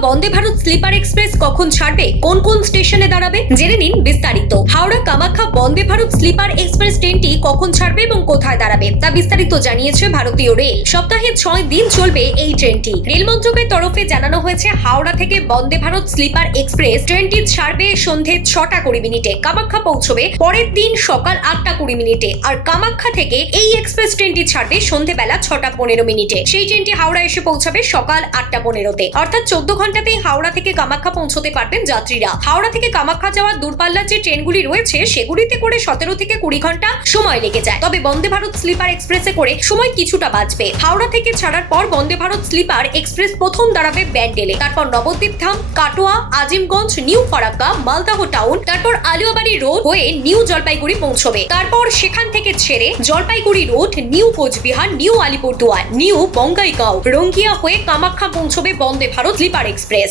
বন্দে Bharat sleeper express কখন ছাড়বে? কোন কোন স্টেশনে দাঁড়াবে? জেনে নিন বিস্তারিত। হাওড়া বন্দে ভারত স্লিপার এক্সপ্রেস ট্রেনটি কখন ছাড়বে এবং কোথায় দাঁড়াবে তা বিস্তারিত জানিয়েছে ভারতীয় রেল। সপ্তাহে ছয় দিন চলবে এই ট্রেনটি। রেল মন্ত্রকের তরফে জানানো হয়েছে, হাওড়া থেকে বন্দে ভারত স্লিপার এক্সপ্রেস ট্রেনটি ছাড়বে সন্ধে ছটা কুড়ি মিনিটে। কামাখ্যা পৌঁছবে পরের দিন সকাল আটটা কুড়ি মিনিটে। আর কামাখ্যা থেকে এই এক্সপ্রেস ট্রেনটি ছাড়বে সন্ধেবেলা ছটা পনেরো মিনিটে। সেই ট্রেনটি হাওড়া এসে পৌঁছাবে সকাল আটটা পনেরোতে। অর্থাৎ চোদ্দ ঘন্টাতেই হাওড়া থেকে কামাখ্যা পৌঁছতে পারবেন যাত্রীরা। হাওড়া থেকে কামাখ্যা যাওয়ার দূরপাল্লার যে ট্রেনগুলি রয়েছে সেগুলিতে করে সতেরো থেকে কুড়ি ঘণ্টা সময় লেগে যায়। তবে বন্দে ভারত স্লিপার এক্সপ্রেসে করে সময় কিছুটা বাঁচবে। হাওড়া থেকে ছাড়ার পর বন্দে ভারত স্লিপার এক্সপ্রেস প্রথম দাঁড়াবে ব্যান্ডেলে। তারপর নবদ্বীপ ধাম, কাটোয়া, আজিমগঞ্জ, নিউ ফারাক্কা, মালদাহ টাউন, তারপর আলিয়াবাড়ি রোড হয়ে নিউ জলপাইগুড়ি পৌঁছবে। তারপর সেখান থেকে ছেড়ে Jalpaiguri road, new Cooch Behar, new Alipurduar, new Bongaigaon, Rangiya হয়ে কামাখ্যা পৌঁছবে বন্দে ভারত স্লিপার এক্সপ্রেস।